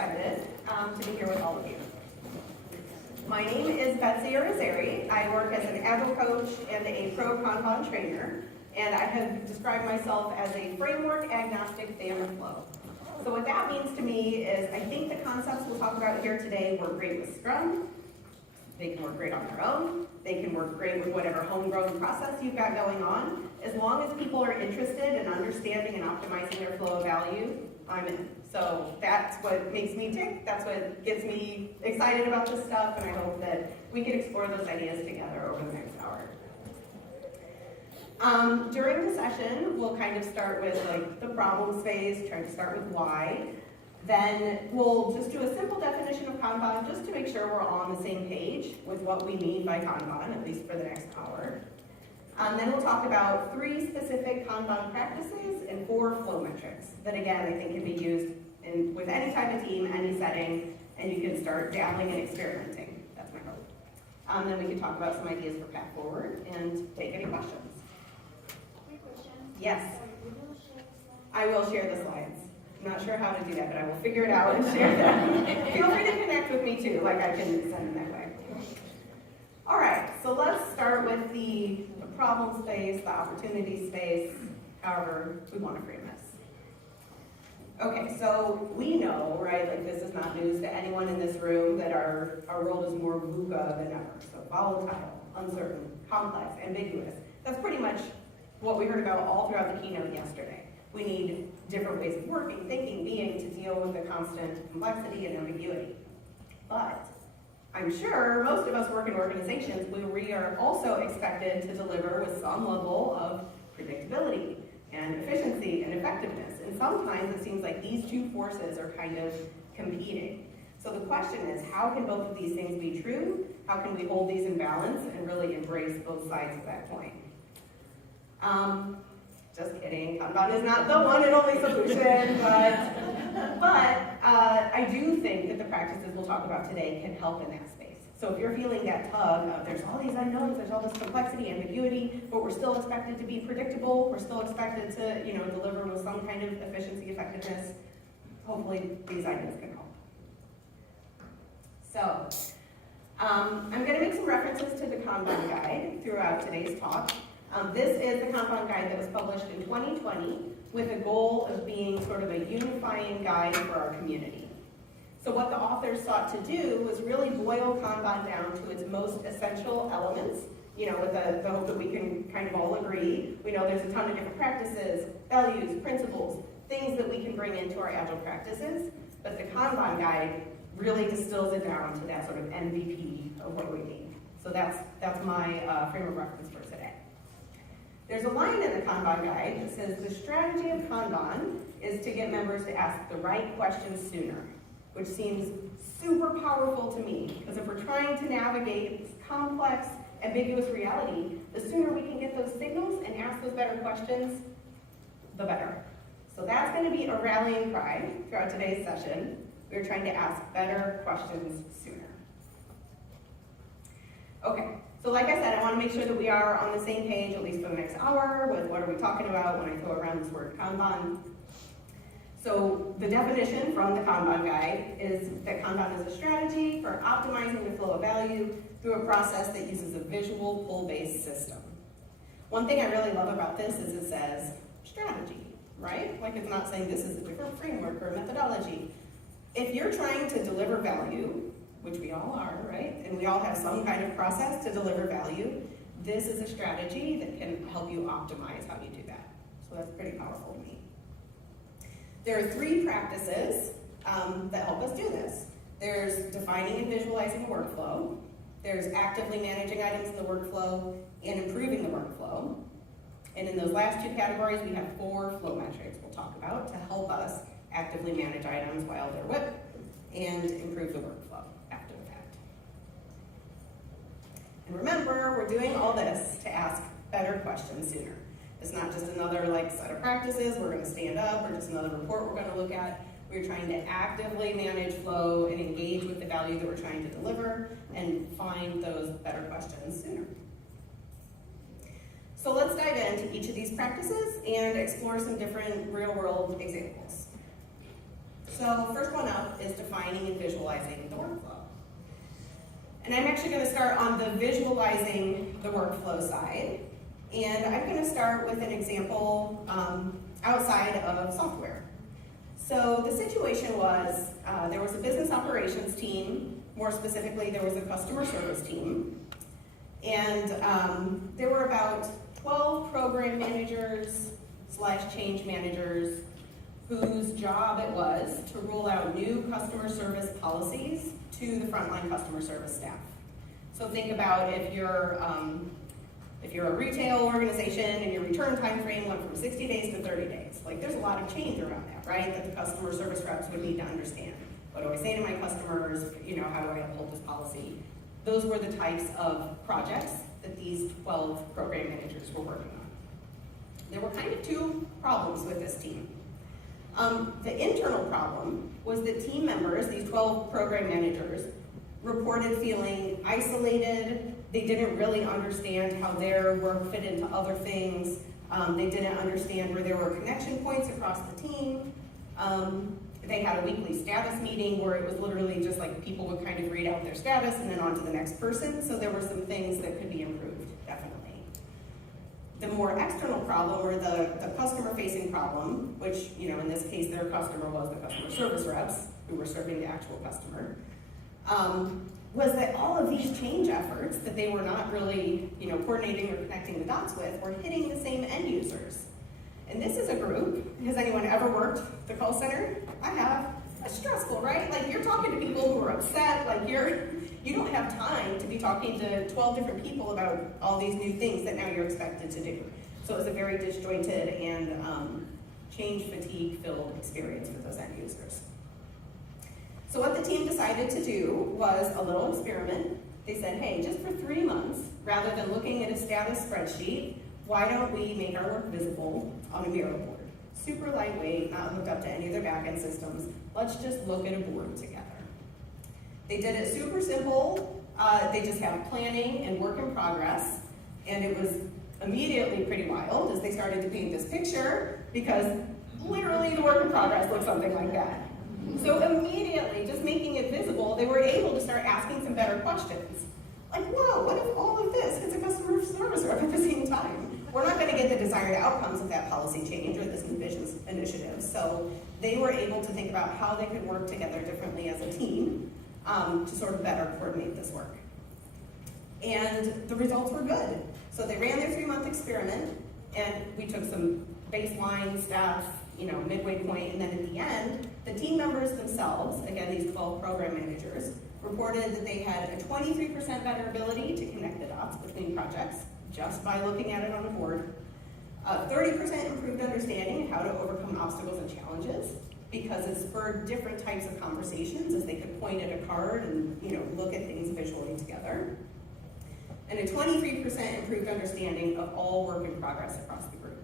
excited to be here with all of you. My name is Betsy Irizarry. I work as an Agile coach and a pro Kanban trainer, and I have described myself as a framework agnostic fan of flow. So what that means to me is I think the concepts we'll talk about here today work great with Scrum. They can work great on their own. They can work great with whatever homegrown process you've got going on. As long as people are interested in understanding and optimizing their flow of value, I'm in. So that's what makes me tick. That's what gets me excited about this stuff, and I hope that we can explore those ideas together over the next hour. During the session, we'll kind of start with like the problems phase, trying to start with why. Then we'll just do a simple definition of Kanban just to make sure we're all on the same page with what we mean by Kanban, at least for the next hour. Then we'll talk about 3 specific Kanban practices and 4 flow metrics that, again, I think can be used with any type of team, any setting, and you can start dabbling and experimenting. That's my hope. Then we can talk about some ideas for path forward and take any questions. Quick question. Yes. You will share the slides? I will share the slides. I'm not sure how to do that, but I will figure it out and share them. Feel free to connect with me too, like I can send them that way. All right, so let's start with the problem space, the opportunity space, however we want to frame this. Okay, so we know, right, like this is not news to anyone in this room, that our world is more VUCA than ever. So volatile, uncertain, complex, ambiguous. That's pretty much what we heard about all throughout the keynote yesterday. We need different ways of working, thinking, being to deal with the constant complexity and ambiguity. But I'm sure most of us work in organizations where we are also expected to deliver with some level of predictability and efficiency and effectiveness. And sometimes it seems like these 2 forces are kind of competing. So the question is, how can both of these things be true? How can we hold these in balance and really embrace both sides of that coin? Just kidding, Kanban is not the one and only solution, but I do think that the practices we'll talk about today can help in that space. So if you're feeling that tug of there's all these unknowns, there's all this complexity, ambiguity, but we're still expected to be predictable, we're still expected to, deliver with some kind of efficiency, effectiveness, hopefully these ideas can help. So, I'm going to make some references to the Kanban guide throughout today's talk. This is the Kanban guide that was published in 2020 with a goal of being sort of a unifying guide for our community. So what the authors sought to do was really boil Kanban down to its most essential elements, with the hope that we can kind of all agree. We know there's a ton of different practices, values, principles, things that we can bring into our Agile practices, but the Kanban guide really distills it down to that sort of MVP of what we need. So that's my frame of reference for today. There's a line in the Kanban guide that says the strategy of Kanban is to get members to ask the right questions sooner, which seems super powerful to me, because if we're trying to navigate this complex, ambiguous reality, the sooner we can get those signals and ask those better questions, the better. So that's going to be a rallying cry throughout today's session. We're trying to ask better questions sooner. Okay. So like I said, I want to make sure that we are on the same page, at least for the next hour, with what are we talking about when I throw around this word Kanban. So the definition from the Kanban guide is that Kanban is a strategy for optimizing the flow of value through a process that uses a visual pull-based system. One thing I really love about this is it says strategy, right? Like it's not saying this is a different framework or methodology. If you're trying to deliver value, which we all are, right? And we all have some kind of process to deliver value. This is a strategy that can help you optimize how you do that. So that's pretty powerful to me. There are 3 practices that help us do this. There's defining and visualizing a workflow. There's actively managing items in the workflow and improving the workflow. And in those last 2 categories, we have 4 flow metrics we'll talk about to help us actively manage items while they're WIP and improve the workflow after the fact. And remember, we're doing all this to ask better questions sooner. It's not just another set of practices we're going to stand up or just another report we're going to look at. We're trying to actively manage flow and engage with the value that we're trying to deliver and find those better questions sooner. So let's dive into each of these practices and explore some different real-world examples. So first one up is defining and visualizing the workflow. And I'm actually going to start on the visualizing the workflow side. And I'm going to start with an example outside of software. So the situation was there was a business operations team, more specifically there was a customer service team, and there were about 12 program managers / change managers whose job it was to roll out new customer service policies to the frontline customer service staff. So think about if you're a retail organization and your return time frame went from 60 days to 30 days. Like there's a lot of change around that, right? That the customer service reps would need to understand. What do I say to my customers? How do I uphold this policy? Those were the types of projects that these 12 program managers were working on. There were kind of two problems with this team. The internal problem was that team members, these 12 program managers, reported feeling isolated. They didn't really understand how their work fit into other things. They didn't understand where there were connection points across the team. They had a weekly status meeting where it was literally just like people would kind of read out their status and then on to the next person. So there were some things that could be improved, definitely. The more external problem, or the customer-facing problem, which, in this case, their customer was the customer service reps who were serving the actual customer, was that all of these change efforts that they were not really, coordinating or connecting the dots with were hitting the same end users. And this is a group, has anyone ever worked the call center? I have. It's stressful, right? Like you're talking to people who are upset, like you don't have time to be talking to 12 different people about all these new things that now you're expected to do. So it was a very disjointed and change fatigue filled experience for those end users. So what the team decided to do was a little experiment. They said, hey, just for 3 months, rather than looking at a status spreadsheet, why don't we make our work visible on a Miro board? Super lightweight, not hooked up to any of their backend systems. Let's just look at a board together. They did it super simple. They just had planning and work in progress. And it was immediately pretty wild as they started to paint this picture, because literally the work in progress looked something like that. So immediately, just making it visible, they were able to start asking some better questions. Like, whoa, what if all of this hits a customer service rep at the same time? We're not going to get the desired outcomes of that policy change or this new business initiative. So they were able to think about how they could work together differently as a team to sort of better coordinate this work. And the results were good. So they ran their 3-month experiment, and we took some baseline staff, midway point, and then at the end, the team members themselves, again, these 12 program managers, reported that they had a 23% better ability to connect the dots between projects just by looking at it on a board, 30% improved understanding of how to overcome obstacles and challenges, because it spurred different types of conversations as they could point at a card and look at things visually together, and a 23% improved understanding of all work in progress across the group.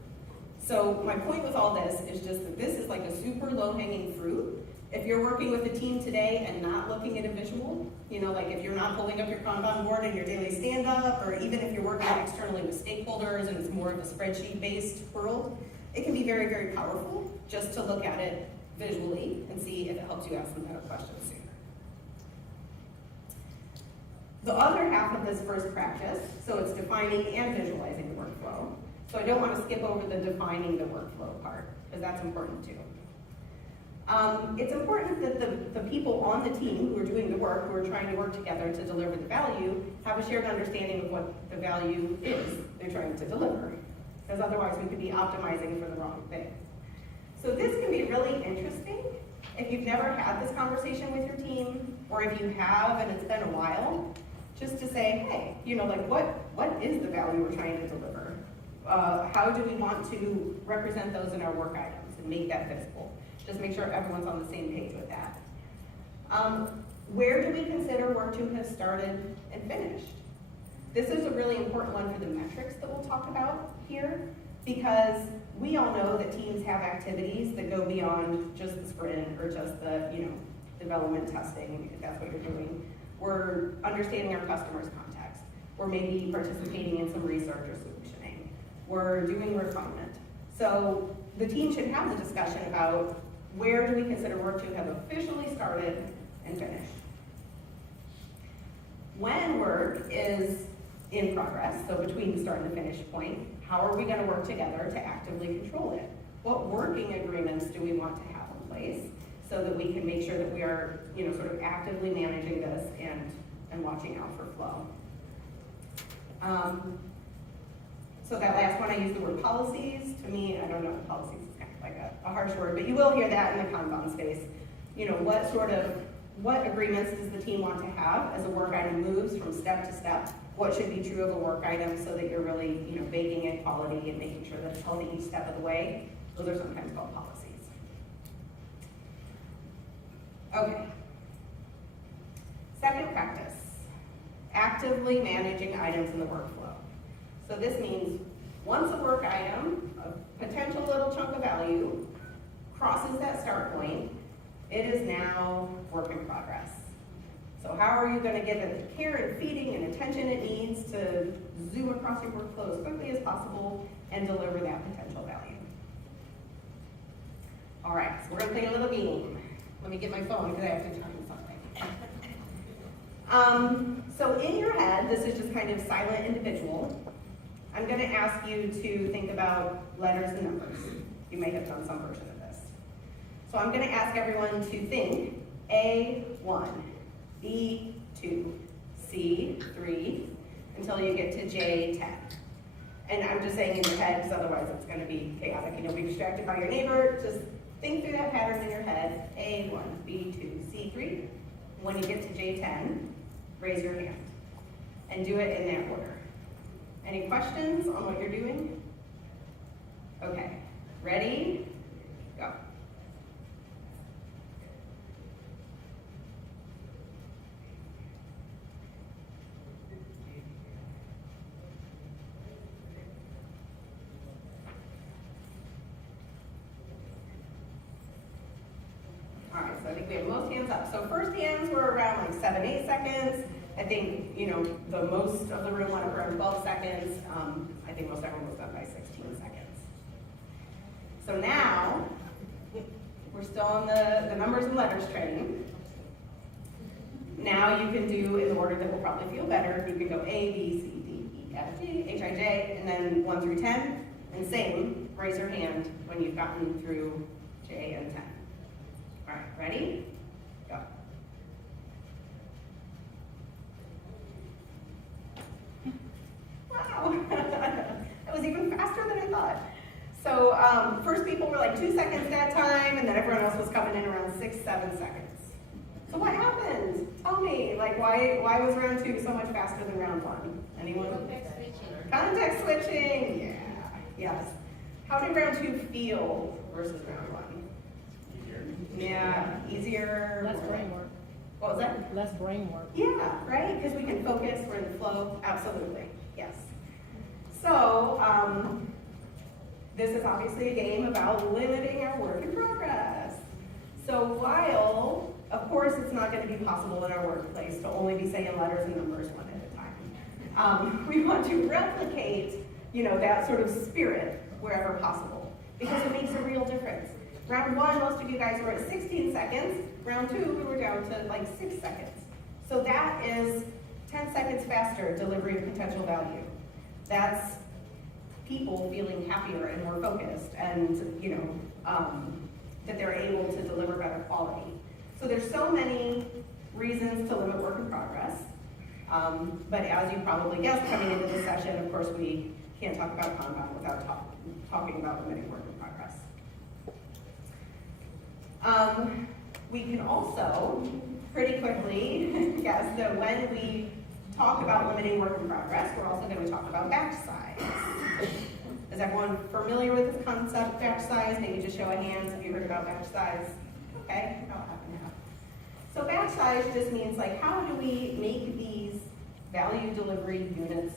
So my point with all this is just that this is like a super low-hanging fruit. If you're working with a team today and not looking at a visual, like if you're not pulling up your Kanban board in your daily stand-up, or even if you're working externally with stakeholders and it's more of a spreadsheet-based world, it can be very, very powerful just to look at it visually and see if it helps you ask some better questions sooner. The other half of this first practice, so it's defining and visualizing the workflow. So I don't want to skip over the defining the workflow part, because that's important too. It's important that the people on the team who are doing the work, who are trying to work together to deliver the value, have a shared understanding of what the value is they're trying to deliver, because otherwise we could be optimizing for the wrong thing. So this can be really interesting if you've never had this conversation with your team, or if you have and it's been a while, just to say, hey, what is the value we're trying to deliver? How do we want to represent those in our work items and make that visible? Just make sure everyone's on the same page with that. Where do we consider work to have started and finished? This is a really important one for the metrics that we'll talk about here, because we all know that teams have activities that go beyond just the sprint or just the development testing, if that's what you're doing. We're understanding our customers' context. We're maybe participating in some research or solutioning. We're doing refinement. So the team should have the discussion about where do we consider work to have officially started and finished? When work is in progress, so between the start and the finish point, how are we going to work together to actively control it? What working agreements do we want to have in place so that we can make sure that we are, sort of actively managing this and watching out for flow? So that last one, I used the word policies. To me, I don't know, policies is kind of like a harsh word, but you will hear that in the Kanban space. What agreements does the team want to have as a work item moves from step to step? What should be true of a work item so that you're really, baking in quality and making sure that it's held each step of the way? Those are sometimes called policies. Okay. Second practice, actively managing items in the workflow. So this means once a work item, a potential little chunk of value, crosses that start point, it is now work in progress. So how are you going to give it the care and feeding and attention it needs to zoom across your workflow as quickly as possible and deliver that potential value? All right, so we're going to play a little game. Let me get my phone because I have to tell you something. So in your head, this is just kind of silent individual. I'm going to ask you to think about letters and numbers. You may have done some version of this. So I'm going to ask everyone to think A1, B2, C3, until you get to J10. And I'm just saying in your head because otherwise it's going to be chaotic and you'll be distracted by your neighbor. Just think through that pattern in your head, A1, B2, C3. When you get to J10, raise your hand and do it in that order. Any questions on what you're doing? Okay, ready? Go. All right, so I think we have most hands up. So first hands were around like 7, 8 seconds. I think, the most of the room went up around 12 seconds. I think most everyone was done by 16 seconds. So now, we're still on the numbers and letters train. Now you can do in the order that will probably feel better. You can go A, B, C, D, E, F, G, H, I, J, and then 1 through 10. And same, raise your hand when you've gotten through J and 10. All right, ready? Go. Wow, that was even faster than I thought. So first people were like 2 seconds that time, and then everyone else was coming in around 6, 7 seconds. So what happened? Tell me, like why was round 2 so much faster than round 1? Anyone? Context switching. Context switching, yeah, yes. How did round 2 feel versus round 1? Yeah, easier. Less brain work. What was that? Less brain work. Yeah, right? Because we can focus, we're in the flow. Absolutely, yes. So, this is obviously a game about limiting our work in progress. So while, of course, it's not going to be possible in our workplace to only be saying letters and numbers one at a time, we want to replicate, that sort of spirit wherever possible because it makes a real difference. Round 1, most of you guys were at 16 seconds. Round 2, we were down to like 6 seconds. So that is 10 seconds faster delivery of potential value. That's people feeling happier and more focused and, that they're able to deliver better quality. So there's so many reasons to limit work in progress. But as you probably guessed coming into this session, of course, we can't talk about Kanban without talking about limiting work in progress. We can also pretty quickly guess that when we talk about limiting work in progress, we're also going to talk about batch size. Is everyone familiar with this concept, batch size? Maybe just show of hands if you heard about batch size. Okay, about half and half. So batch size just means like how do we make these value delivery units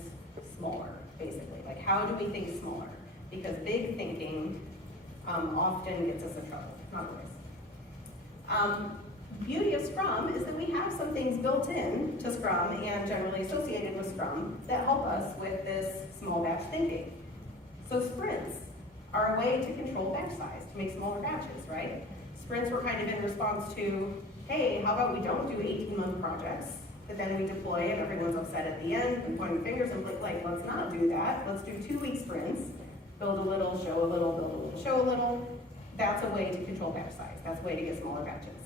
smaller, basically? Like how do we think smaller? Because big thinking often gets us in trouble, not always. Beauty of Scrum is that we have some things built in to Scrum and generally associated with Scrum that help us with this small batch thinking. So sprints are a way to control batch size, to make smaller batches, right? Sprints were kind of in response to, hey, how about we don't do 18-month projects, but then we deploy and everyone's upset at the end and pointing fingers and like, let's not do that. Let's do 2-week sprints, build a little, show a little, build a little, show a little. That's a way to control batch size. That's a way to get smaller batches.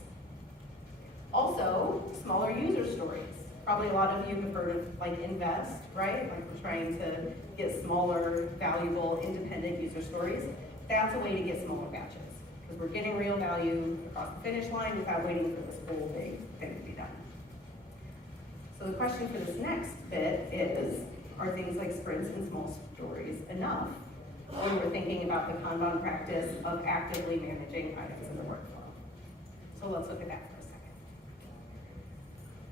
Also, smaller user stories. Probably a lot of you have heard of like invest, right? Like we're trying to get smaller, valuable, independent user stories. That's a way to get smaller batches because we're getting real value across the finish line without waiting for this whole big thing to be done. So the question for this next bit is, are things like sprints and small stories enough when we're thinking about the Kanban practice of actively managing items in the workflow? So let's look at that for a second.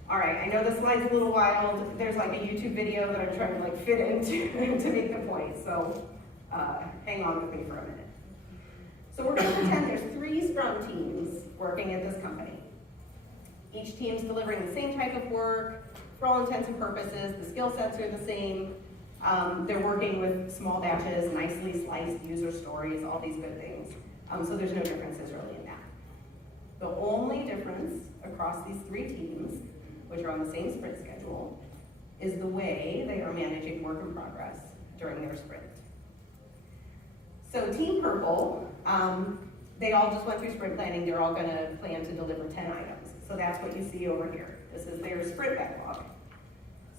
All right, I know this slide's a little wild. There's like a YouTube video that I'm trying to like fit into to make the point, so hang on with me for a minute. So we're gonna pretend there's 3 Scrum teams working at this company. Each team's delivering the same type of work. For all intents and purposes, the skill sets are the same. They're working with small batches, nicely sliced user stories, all these good things. So there's no differences really in that. The only difference across these 3 teams, which are on the same sprint schedule, is the way they are managing work in progress during their sprint. So Team Purple, they all just went through sprint planning. They're all gonna plan to deliver 10 items. So that's what you see over here. This is their sprint backlog.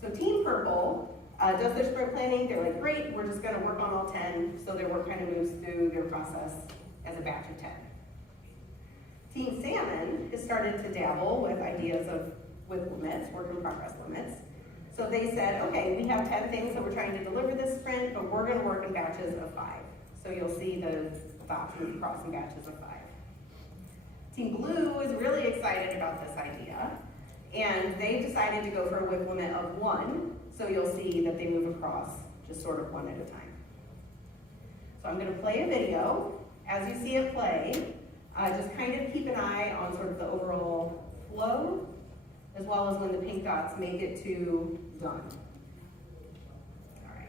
So Team Purple does their sprint planning. They're like, great, we're just gonna work on all 10. So their work kind of moves through their process as a batch of 10. Team Salmon has started to dabble with ideas with limits, work in progress limits. So they said, okay, we have 10 things that we're trying to deliver this sprint, but we're gonna work in batches of 5. So you'll see the dots move across in batches of 5. Team Blue is really excited about this idea, and they decided to go for a WIP limit of 1, so you'll see that they move across just sort of one at a time. So I'm gonna play a video. As you see it play, just kind of keep an eye on sort of the overall flow, as well as when the pink dots make it to done. All right.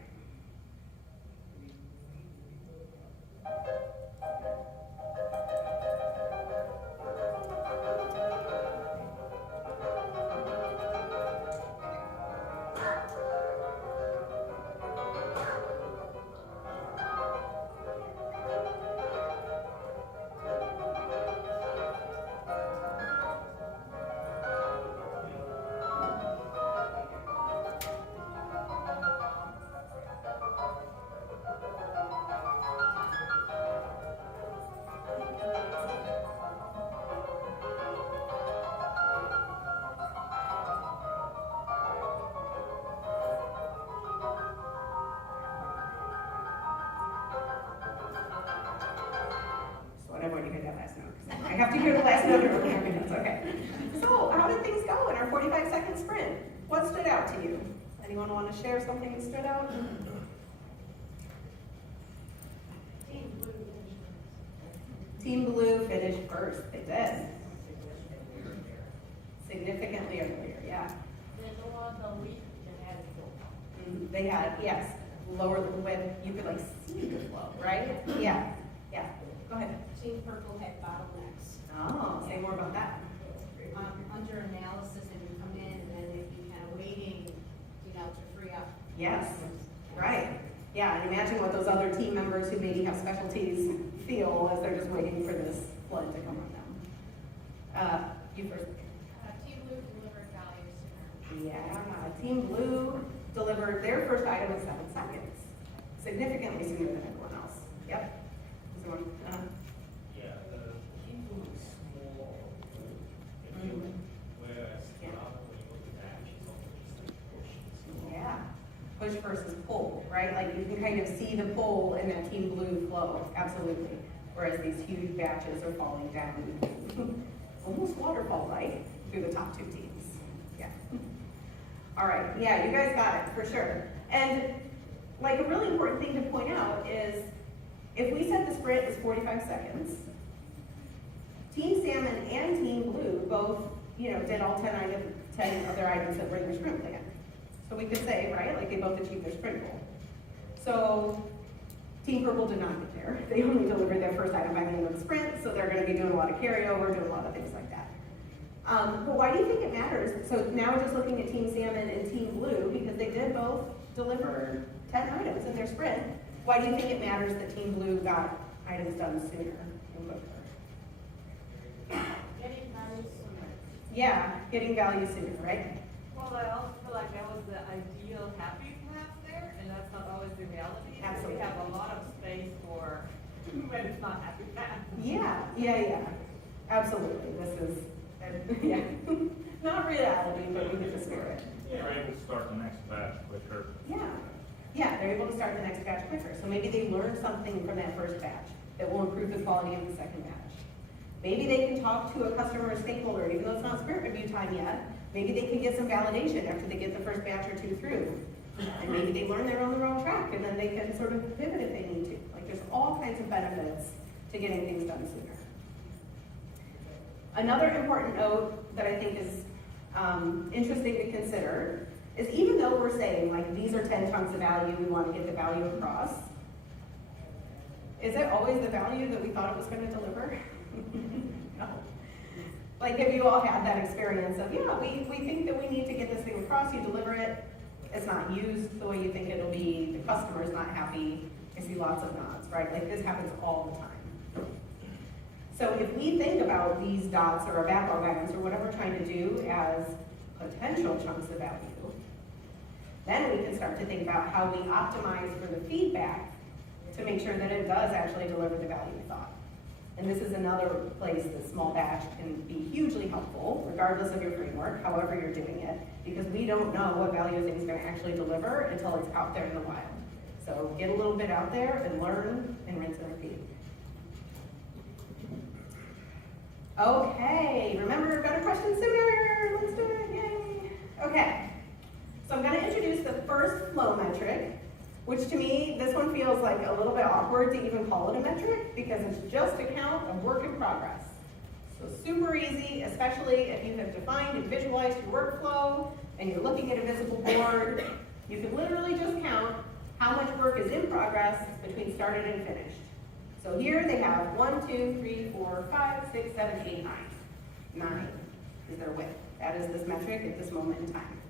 I have to hear the last note every 5 minutes, okay. So, how did things go in our 45-second sprint? What stood out to you? Anyone want to share something that stood out? Team Blue finished first. They did. Significantly earlier, yeah. They had, yes, lower the width. You could like see the flow, right? Yeah, yeah. Go ahead. Team Purple had bottlenecks. Oh, say more about that. Under analysis, and you come in, and then they'd be kind of waiting, to free up. Yes, right. Yeah, and imagine what those other team members who maybe have specialties feel as they're just waiting for this flood to come on them. You first. Team Blue delivered value sooner. Yeah, Team Blue delivered their first item in 7 seconds, significantly sooner than everyone else. Yep. Someone, Yeah, the Team Blue is small, whereas the other when you look at batch, it's almost just like push. yeah, push versus pull, right? Like you can kind of see the pull in that Team Blue flow, absolutely. Whereas these huge batches are falling down, almost waterfall-like, through the top 2 teams. Yeah. All right, yeah, you guys got it, for sure. And like a really important thing to point out is, if we set the sprint as 45 seconds, Team Salmon and Team Blue both, did all 10 of their items that were in their sprint plan. So we could say, right, like they both achieved their sprint goal. So Team Purple did not get there. They only delivered their first item by the end of the sprint, so they're gonna be doing a lot of carryover, doing a lot of things like that. But why do you think it matters? So now we're just looking at Team Salmon and Team Blue, because they did both deliver 10 items in their sprint. Why do you think it matters that Team Blue got items done sooner and quicker? Getting value sooner. Yeah, getting value sooner, right? Well, I also feel like that was the ideal happy path there, and that's not always the reality. Absolutely. We have a lot of space for when it's not happy path. Yeah. Absolutely. This is, yeah, not reality, but we get the spirit. You're able to start the next batch quicker. Yeah, they're able to start the next batch quicker. So maybe they learned something from that first batch that will improve the quality of the second batch. Maybe they can talk to a customer or stakeholder, even though it's not sprint review time yet. Maybe they can get some validation after they get the first batch or two through. And maybe they learn they're on the wrong track, and then they can sort of pivot if they need to. Like, there's all kinds of benefits to getting things done sooner. Another important note that I think is interesting to consider is, even though we're saying, like, these are 10 chunks of value, we want to get the value across, is it always the value that we thought it was going to deliver? No. Like, have you all had that experience of, yeah, we think that we need to get this thing across, you deliver it, it's not used the way you think it'll be, the customer's not happy, I see lots of nods, right? Like, this happens all the time. So if we think about these dots or our backlog items or whatever we're trying to do as potential chunks of value, then we can start to think about how we optimize for the feedback to make sure that it does actually deliver the value we thought. And this is another place that small batch can be hugely helpful, regardless of your framework, however you're doing it, because we don't know what value a thing's gonna actually deliver until it's out there in the wild. So get a little bit out there and learn and rinse and repeat. Okay, remember, better questions sooner, let's do it, yay. Okay, so I'm gonna introduce the first flow metric, which to me, this one feels like a little bit awkward to even call it a metric because it's just a count of work in progress. So super easy, especially if you have defined and visualized your workflow and you're looking at a visible board, you can literally just count how much work is in progress between started and finished. So here they have 1, 2, 3, 4, 5, 6, 7, 8, 9. 9 is their width. That is this metric at this moment in time.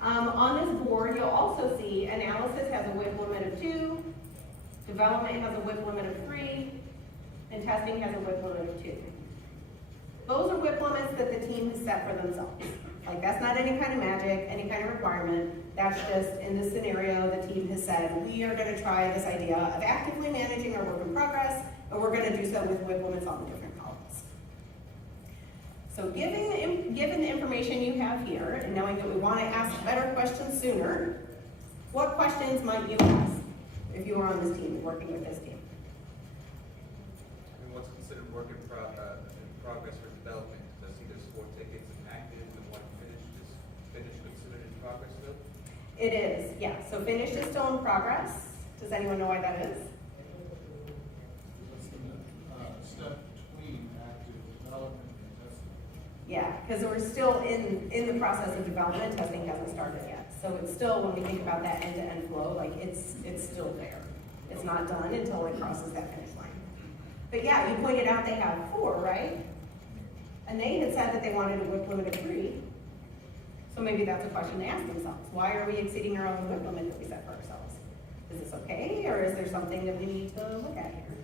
On this board, you'll also see analysis has a WIP limit of 2, development has a WIP limit of 3, and testing has a WIP limit of 2. Those are WIP limits that the team has set for themselves. Like, that's not any kind of magic, any kind of requirement. That's just, in this scenario, the team has said, we are gonna try this idea of actively managing our work in progress, and we're gonna do so with WIP limits on the different columns. So given the information you have here, and knowing that we wanna ask better questions sooner, what questions might you ask if you were on this team, working with this team? I mean, what's considered work in progress for development? Because I see there's 4 tickets and active and 1 finished. Is finished considered in progress still? It is, yeah. So finished is still in progress. Does anyone know why that is? What's the step between active development and testing? Yeah, because we're still in the process of development. Testing hasn't started yet. So it's still, when we think about that end-to-end flow, like it's still there. It's not done until it crosses that finish line. But yeah, you pointed out they have 4, right? And they had said that they wanted a WIP limit of 3. So maybe that's a question they ask themselves. Why are we exceeding our own WIP limit that we set for ourselves? Is this okay, or is there something that we need to look at here?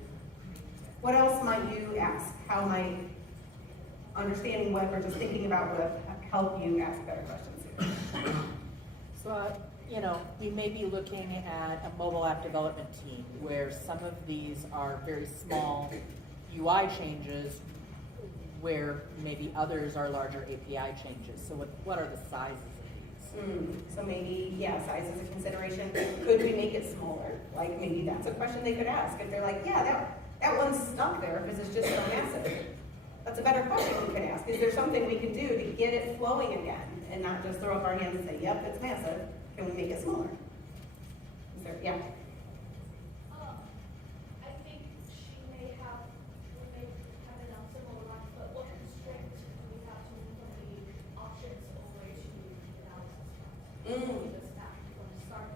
What else might you ask? How might understanding WIP or just thinking about WIP help you ask better questions here? So, you may be looking at a mobile app development team where some of these are very small UI changes, where maybe others are larger API changes. So what are the sizes of these? So maybe, yeah, size is a consideration. Could we make it smaller? Like, maybe that's a question they could ask. If they're like, yeah, that one's stuck there because it's just so massive. That's a better question we could ask. Is there something we can do to get it flowing again and not just throw up our hands and say, yep, it's massive. Can we make it smaller? Is there, yeah? I think we may have enough similar ones, but what constraints do we have to move from the options over to the analysis front? The stack from the start.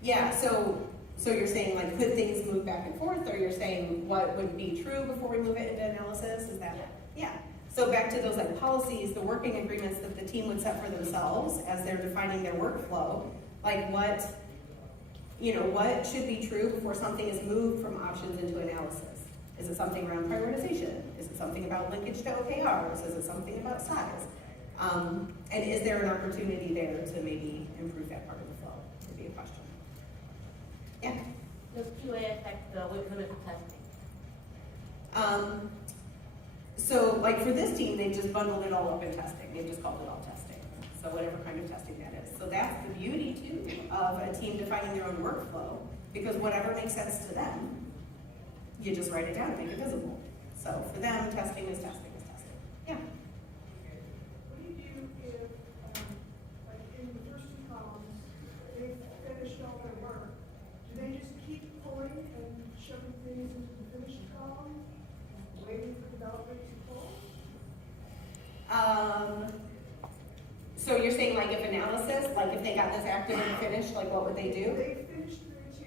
Yeah, so So you're saying like, could things move back and forth, or you're saying what would be true before we move it into analysis, is that? Yeah. So back to those like policies, the working agreements that the team would set for themselves as they're defining their workflow, like what should be true before something is moved from options into analysis? Is it something around prioritization? Is it something about linkage to OKRs? Is it something about size? And is there an opportunity there to maybe improve that part of the flow? Would be a question. Yeah. Does QA affect the weight limit testing? So like for this team, they just bundled it all up in testing. They just called it all testing. So whatever kind of testing that is. So that's the beauty too of a team defining their own workflow, because whatever makes sense to them, you just write it down and make it visible. So for them, testing is testing is testing. Yeah. What do you do if, like in the first two columns, they've finished all their work? Do they just keep pulling and shoving things into the finished column, waiting for development to pull? So you're saying like if analysis, like if they got this active and finished, like what would they do? They finish through to,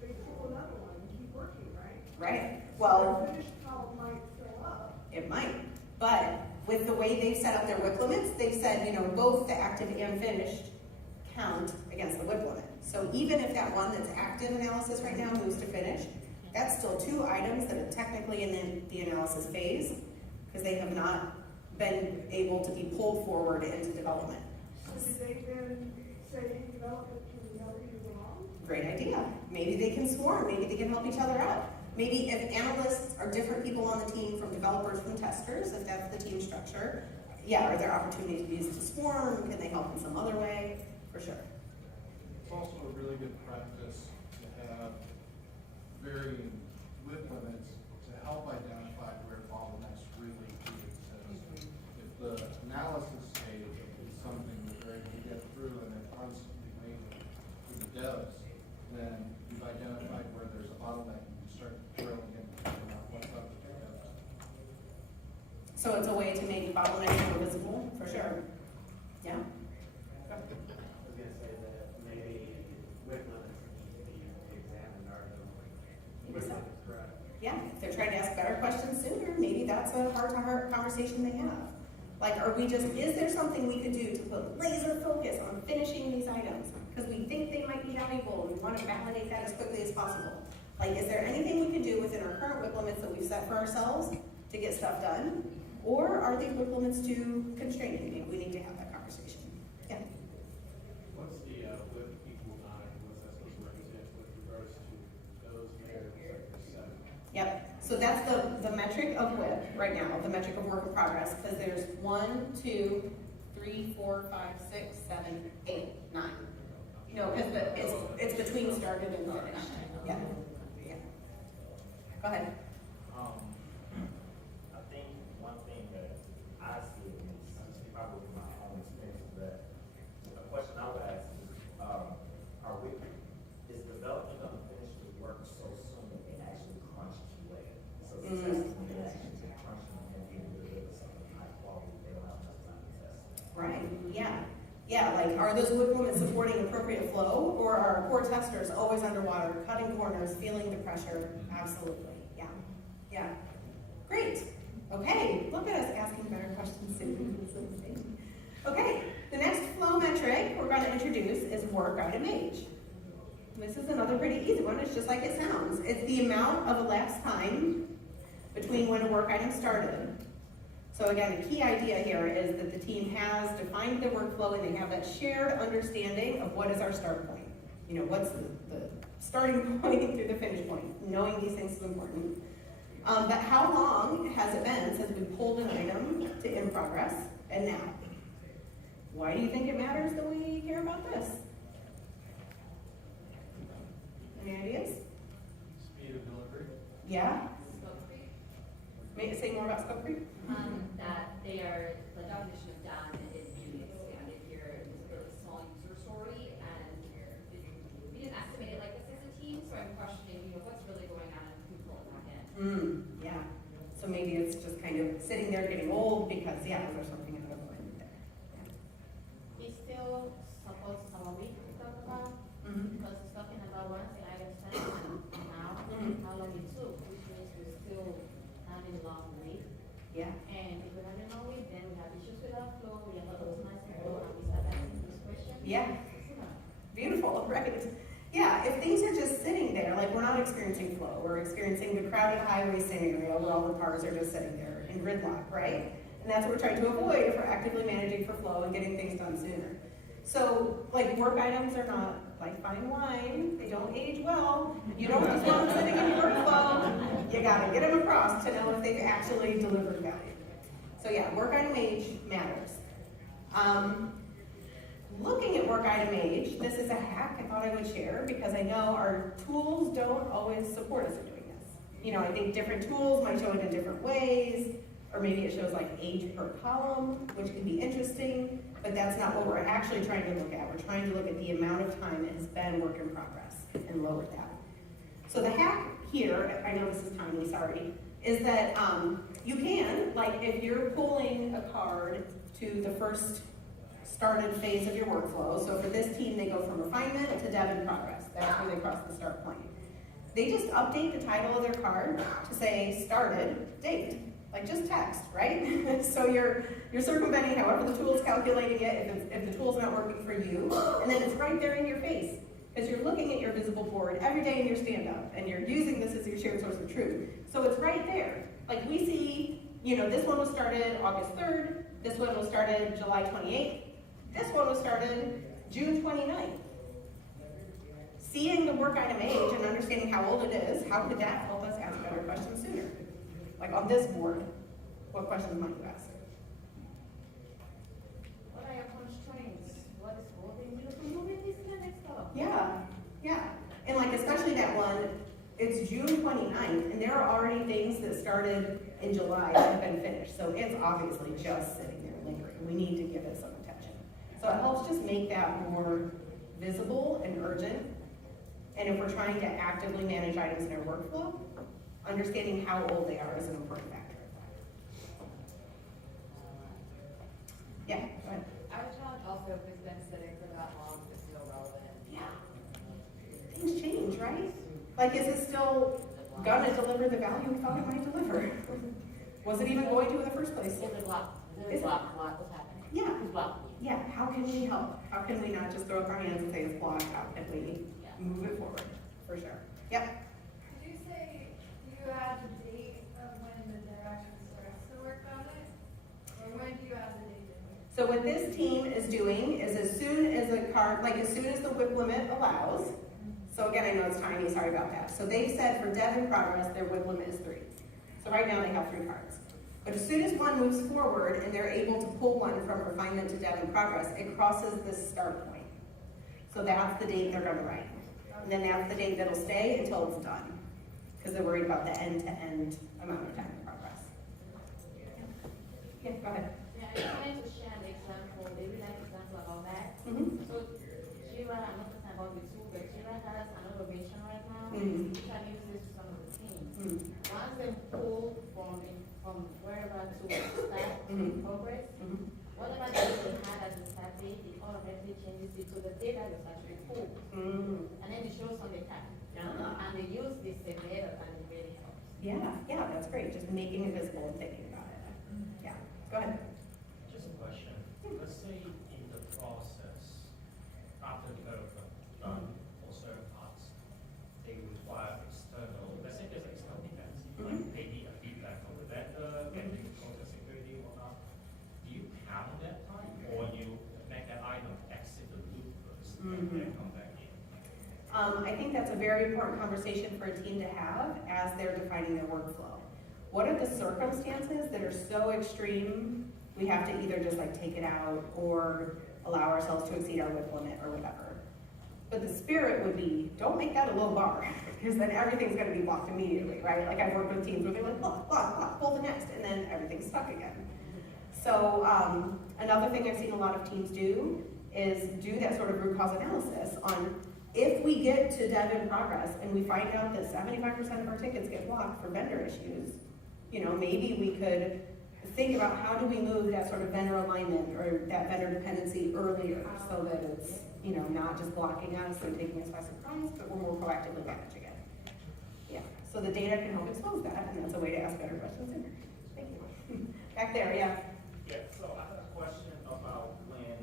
they pull another one and keep working, right? Right? So Well, their finished column might fill up. it might, but with the way they've set up their WIP limits, they've said, both the active and finished count against the WIP limit. So even if that one that's active analysis right now moves to finished, that's still 2 items that are technically in the analysis phase, because they have not been able to be pulled forward into development. So do they then say development can help you along? Great idea. Maybe they can swarm, maybe they can help each other out. Maybe if analysts are different people on the team from developers from testers, if that's the team structure, yeah, are there opportunities to swarm? Can they help in some other way? For sure. It's also a really good practice to have varying WIP limits to help identify where bottlenecks really do exist. If the analysis stage is something that we're able to get through and they're constantly waiting for the devs, then you've identified where there's a bottleneck and you start drilling in and figuring out what's up with the devs. So it's a way to make bottlenecks more visible, for sure. Yeah? I was gonna say that maybe WIP limits need to be examined, are the WIP so. limits correct? Yeah, if they're trying to ask better questions sooner, maybe that's a heart-to-heart conversation they have. Like, is there something we could do to put laser focus on finishing these items? Because we think they might be valuable and we want to validate that as quickly as possible. Like, is there anything we could do within our current WIP limits that we've set for ourselves to get stuff done? Or are these WIP limits too constraining? Maybe we need to have that conversation. Yeah. What's the WIP equal 9, what's that supposed to represent with regards to those measures like percent? Yep, so that's the metric of WIP right now, the metric of work in progress, because there's 1, 2, 3, 4, 5, 6, 7, 8, 9. No, because it's between started and finished. Yeah. Yeah. Go ahead. I think one thing that I see, and it's probably my own experience, is that a question I would ask is, is development going to finish the work so soon that they actually crunch QA? So successfully they actually crunch and be able to deliver something high quality, they don't have enough time to test. Right, yeah. Yeah, like, are those WIP limits supporting appropriate flow, or are our core testers always underwater, cutting corners, feeling the pressure? Absolutely, yeah. Yeah. Great. Okay, look at us asking better questions soon. Okay, the next flow metric we're going to introduce is work item age. This is another pretty easy one. It's just like it sounds. It's the amount of elapsed time between when a work item started. So again, a key idea here is that the team has defined their workflow and they have that shared understanding of what is our start point. What's the starting point through the finish point. Knowing these things is important. But how long has it been since we pulled an item to in progress and now? Why do you think it matters that we care about this? Any ideas? Speed of delivery. Yeah? Scope creep, Say more about scope creep? That the definition of done is being expanded here. It was a really small user story, and we didn't estimate it like this as a team, so I'm questioning, what's really going on and who pulled back in. Yeah. So maybe it's just kind of sitting there getting old because, yeah, there's something in the line there. it's still supposed to have a week to talk about, because it's talking about once the item starts. Yeah. Beautiful, right? Yeah, if things are just sitting there, like we're not experiencing flow, we're experiencing the crowded highway scenario where all the cars are just sitting there in gridlock, right? And that's what we're trying to avoid if we're actively managing for flow and getting things done sooner. So, like, work items are not like fine wine, they don't age well. You don't just want them sitting in your workflow, you gotta get them across to know if they've actually delivered value. So yeah, work item age matters. Looking at work item age, this is a hack I thought I would share because I know our tools don't always support us in doing this. You know, I think different tools might show it in different ways, or maybe it shows like age per column, which can be interesting, but that's not what we're actually trying to look at. We're trying to look at the amount of time it has been work in progress and lower that. So the hack here, I know this is tiny, sorry, is that you can, like if you're pulling a card to the first started phase of your workflow, so for this team, they go from refinement to dev in progress. That's where they cross the start point. They just update the title of their card to say started date, like just text, right? So you're circumventing however the tool's calculating it, if the tool's not working for you, and then it's right there in your face, because you're looking at your visible board every day in your stand-up, and you're using this as your shared source of truth. So it's right there. Like we see, you know, this one was started August 3rd, this one was started July 28th, this one was started June 29th. Seeing the work item age and understanding how old it is, how could that help us ask better questions sooner? Like on this board, what questions might you ask? What are your constraints? What is holding you from moving this to the next step? Yeah. And like especially that one, it's June 29th, and there are already things that started in July that have been finished. So it's obviously just sitting there lingering. We need to give it some attention. So it helps just make that more visible and urgent. And if we're trying to actively manage items in our workflow, understanding how old they are is an important factor. Yeah, go ahead. I would challenge also if it's been sitting for that long, it's still relevant. Yeah. Things change, right? Like, is it still gonna deliver the value we thought it might deliver? Was it even going to in the first place? Is it blocked? Is it- What's happening? Yeah. Who's blocking you? Yeah, how can we help? How can we not just throw up our hands and say it's blocked? How can we move it forward? For sure. Yep. Did you say you add the date of when the dev actually starts to work on it? Or when do you add the date in? So what this team is doing is as soon as a card, like as soon as the whip limit allows, so again, I know it's tiny, sorry about that. So they've said for dev in progress, their whip limit is 3. So right now they have 3 cards. But as soon as one moves forward and they're able to pull one from refinement to dev in progress, it crosses this start point. So that's the date they're gonna write. And then that's the date that'll stay until it's done. Because they're worried about the end-to-end amount of time in progress. Yeah, go ahead. Yeah, I wanted to share an example, maybe like example about that. Mm-hmm. So Jira, I'm not talking about the tool, but Jira has an automation right now. Mhm. You can use this to some of the teams. Mhm. Once they pull from wherever to start Mhm. progress, Mhm. whatever date they had as a start date, it automatically changes it to the date that was actually pulled. Mm. And then it shows on the tab. Ah. And they use this method and it really helps. Yeah, that's great. Just making it visible and thinking about it. Yeah, go ahead. Just a question. Let's say in the process, after development done for certain parts, they require external, let's say there's external dependency, like they need a feedback from the vendor, getting the process security or not. Do you count that time or you make that item exit the loop first and then come back in? I think that's a very important conversation for a team to have as they're defining their workflow. What are the circumstances that are so extreme, we have to either just like take it out or allow ourselves to exceed our whip limit or whatever. But the spirit would be, don't make that a low bar, because then everything's gonna be blocked immediately, right? Like I've worked with teams where they're like, block, pull the next, and then everything's stuck again. So another thing I've seen a lot of teams do is do that sort of root cause analysis on if we get to dev in progress and we find out that 75% of our tickets get blocked for vendor issues, you know, maybe we could think about how do we move that sort of vendor alignment or that vendor dependency earlier so that it's, you know, not just blocking us and taking us by surprise, but we're more proactively managing it. Yeah, so the data can help expose that, and that's a way to ask better questions sooner. Thank you. Back there, yeah. Yeah, so I have a question about when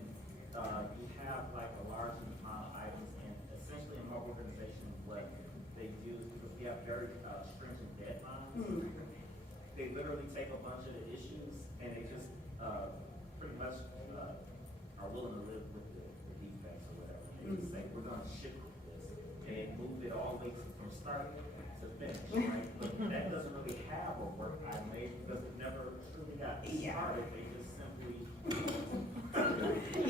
you have like a start to finish, right? But that doesn't really have a work item because it never really got started, they just simply.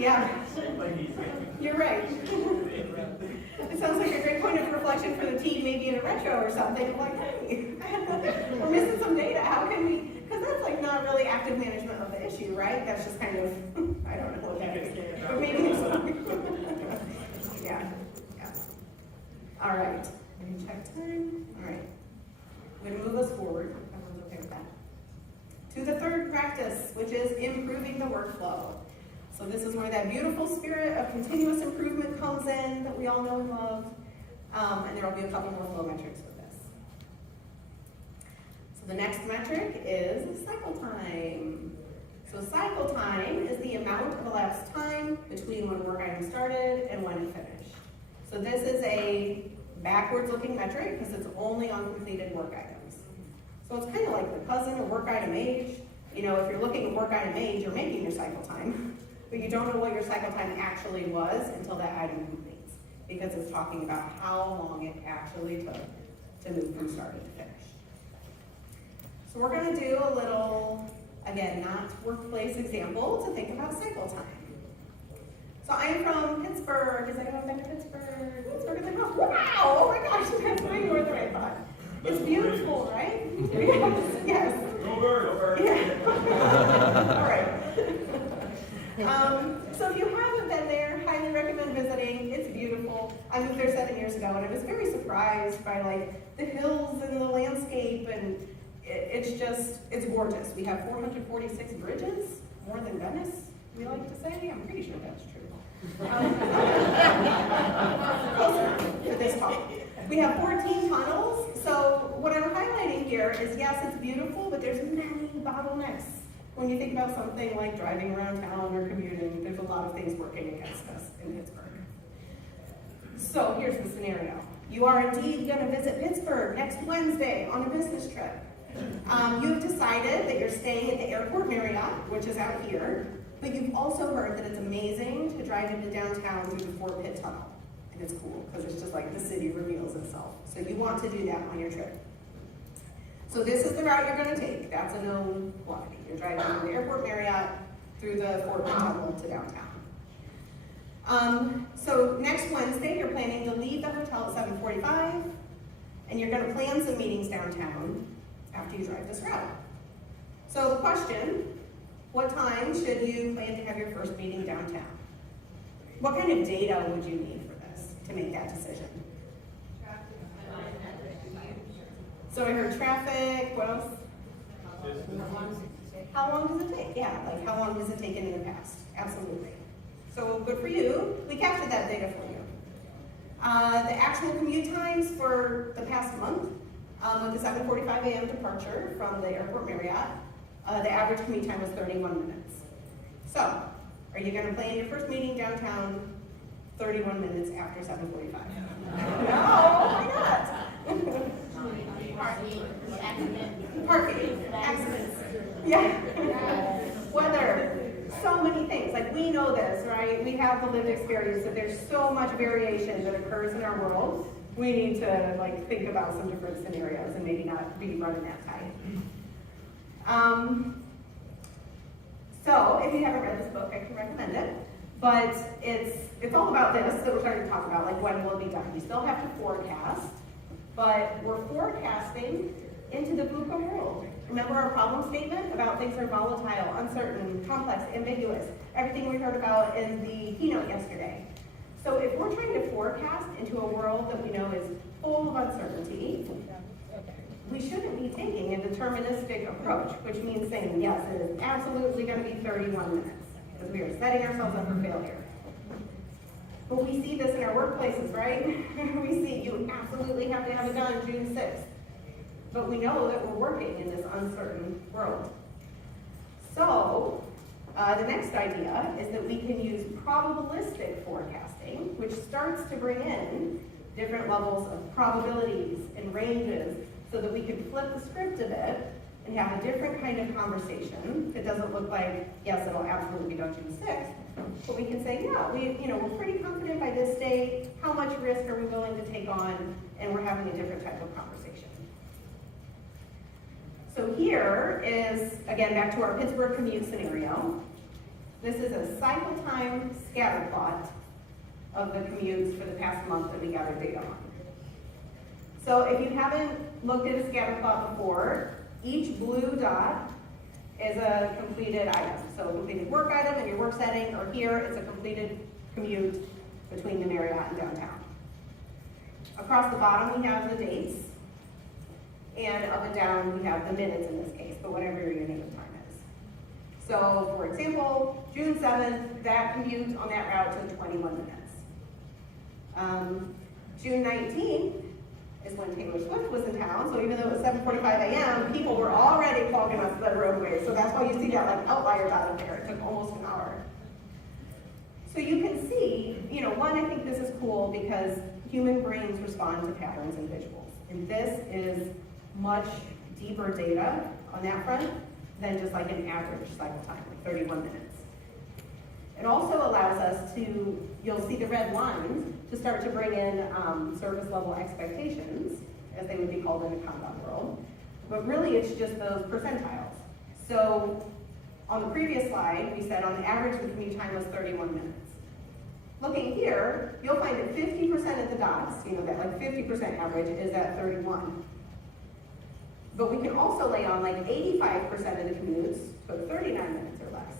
Yeah, Everybody needs it. you're right. It sounds like a great point of reflection for the team, maybe in a retro or something, like, hey, we're missing some data, how can we, because that's like not really active management of the issue, right? That's just kind of, I don't know what that is, but maybe it's, yeah. All right, let me check time, all right. I'm gonna move us forward, everyone's okay with that? To the third practice, which is improving the workflow. So this is where that beautiful spirit of continuous improvement comes in that we all know and love. And there will be a couple more flow metrics with this. So the next metric is cycle time. So cycle time is the amount of elapsed time between when work item started and when it finished. So this is a backwards looking metric because it's only on completed work items. So it's kind of like the cousin of work item age. You know, if you're looking at work item age, you're making your cycle time, but you don't know what your cycle time actually was until that item completes, because it's talking about how long it actually took to move from started to finish. So we're going to do a little, again, not workplace example to think about cycle time. So I'm from Pittsburgh. Has anyone been to Pittsburgh? Pittsburgh is like, oh, wow, oh my gosh, that's way more than I thought. It's beautiful, right? Yes. No worries. Yeah. All right. So if you haven't been there, highly recommend visiting. It's beautiful. I moved there 7 years ago, and I was very surprised by like the hills and the landscape, and it's gorgeous. We have 446 bridges, more than Venice, we like to say. I'm pretty sure that's true. Closer for this talk. We have 14 tunnels. So what I'm highlighting here is, yes, it's beautiful, but there's many bottlenecks. When you think about something like driving around town or commuting, there's a lot of things working against us in Pittsburgh. So here's the scenario. You are indeed going to visit Pittsburgh next Wednesday on a business trip. You've decided that you're staying at the Airport Marriott, which is out here, but you've also heard that it's amazing to drive into downtown through the Fort Pitt Tunnel. And it's cool, because it's just like the city reveals itself. So you want to do that on your trip. So this is the route you're going to take. That's a known quantity. You're driving from the Airport Marriott through the Fort Pitt Tunnel to downtown. So next Wednesday, you're planning to leave the hotel at 7:45, and you're going to plan some meetings downtown after you drive this route. So the question, what time should you plan to have your first meeting downtown? What kind of data would you need for this to make that decision? So I heard traffic, what else? How long does it take? Yeah, like how long has it taken in the past? Absolutely. So good for you. We captured that data for you. The actual commute times for the past month, with the 7:45 a.m. departure from the Airport Marriott, the average commute time was 31 minutes. So, are you going to plan your first meeting downtown 31 minutes after 7:45? No, why not? Parking, accidents. Yeah. Weather. So many things. Like, we know this, right? We have the lived experience that there's so much variation that occurs in our world. We need to like think about some different scenarios and maybe not be running that tight. So if you haven't read this book, I can recommend it. But it's all about this that we're starting to talk about, like when will it be done? You still have to forecast, but we're forecasting into the VUCA world. Remember our problem statement about things are volatile, uncertain, complex, ambiguous, everything we heard about in the keynote yesterday. So if we're trying to forecast into a world that we know is full of uncertainty, we shouldn't be taking a deterministic approach, which means saying, yes, it is absolutely going to be 31 minutes, because we are setting ourselves up for failure. But we see this in our workplaces, right? We see you absolutely have to have it done June 6th. But we know that we're working in this uncertain world. So, the next idea is that we can use probabilistic forecasting, which starts to bring in different levels of probabilities and ranges so that we can flip the script a bit and have a different kind of conversation that doesn't look like, yes, it'll absolutely be done June 6th, but we can say, yeah, we're pretty confident by this date, how much risk are we willing to take on, and we're having a different type of conversation. So here is, again, back to our Pittsburgh commute scenario. This is a cycle time scatter plot of the commutes for the past month that we gathered data on. So if you haven't looked at a scatter plot before, each blue dot is a completed item. So a completed work item in your work setting, or here it's a completed commute between the Marriott and downtown. Across the bottom we have the dates, and up and down we have the minutes in this case, but whatever your unit of time is. So for example, June 7th, that commute on that route took 21 minutes. June 19th is when Taylor Swift was in town, so even though it was 7:45 a.m., people were already clogging up the roadway, so that's why you see that like outlier dot up there. It took almost an hour. So you can see, one, I think this is cool because human brains respond to patterns and visuals, and this is much deeper data on that front than just like an average cycle time, like 31 minutes. It also allows us to, you'll see the red lines, to start to bring in service level expectations, as they would be called in the Kanban world. But really it's just those percentiles. So on the previous slide, we said on the average the commute time was 31 minutes. Looking here, you'll find that 50% of the dots, that like 50% average is at 31. But we can also lay on like 85% of the commutes took 39 minutes or less.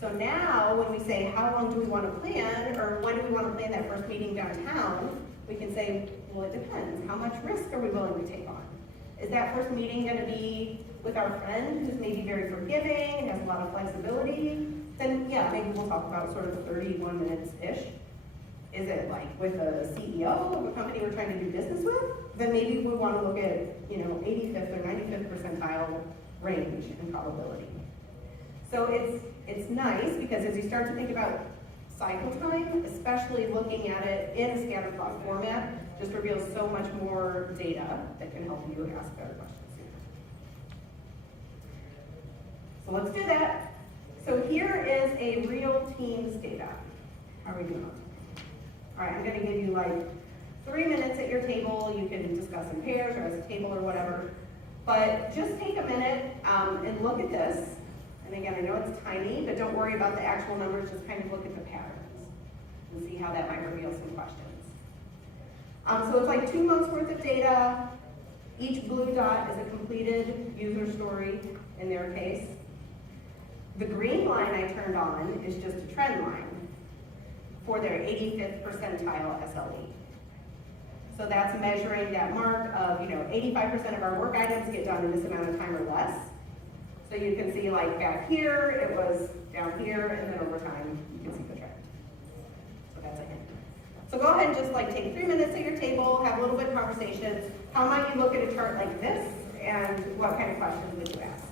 So now when we say how long do we want to plan, or when do we want to plan that first meeting downtown, we can say, well, it depends. How much risk are we willing to take on? Is that first meeting going to be with our friend who's maybe very forgiving and has a lot of flexibility? Then yeah, maybe we'll talk about sort of 31 minutes-ish. Is it like with a CEO of a company we're trying to do business with? Then maybe we want to look at, 85th or 95th percentile range and probability. So it's nice because as you start to think about cycle time, especially looking at it in a scatter plot format, just reveals so much more data that can help you ask better questions. So let's do that. So here is a real teams data. How are we doing? All right, I'm going to give you like 3 minutes at your table. You can discuss in pairs or as a table or whatever. But just take a minute and look at this. And again, I know it's tiny, but don't worry about the actual numbers. Just kind of look at the patterns and see how that might reveal some questions. So it's like 2 months worth of data. Each blue dot is a completed user story in their case. The green line I turned on is just a trend line for their 85th percentile SLE. So that's measuring that mark of, 85% of our work items get done in this amount of time or less. So you can see like back here, it was down here, and then over time, you can see the trend. So that's a hint. So go ahead and just like take 3 minutes at your table, have a little bit of conversation. How might you look at a chart like this, and what kind of questions would you ask?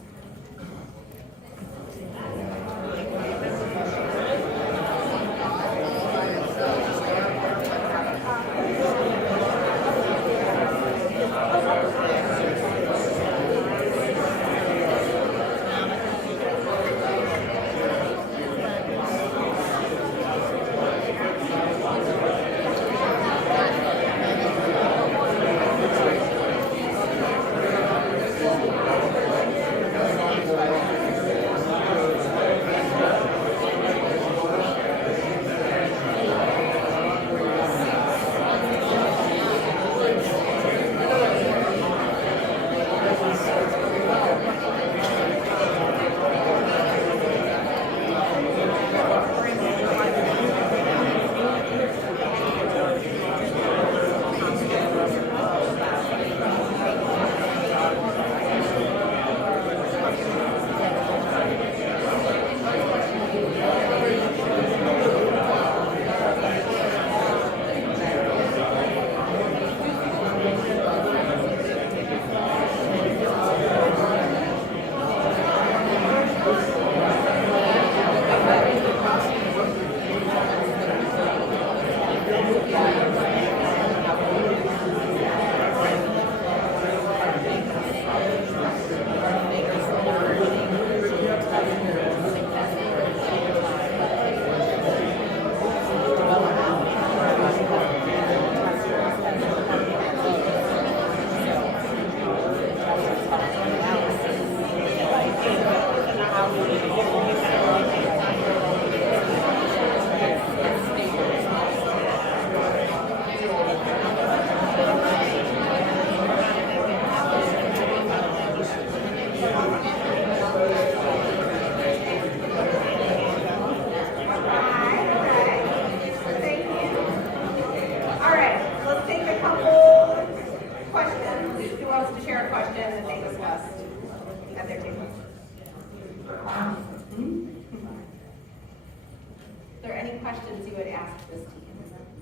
questions you would ask this team?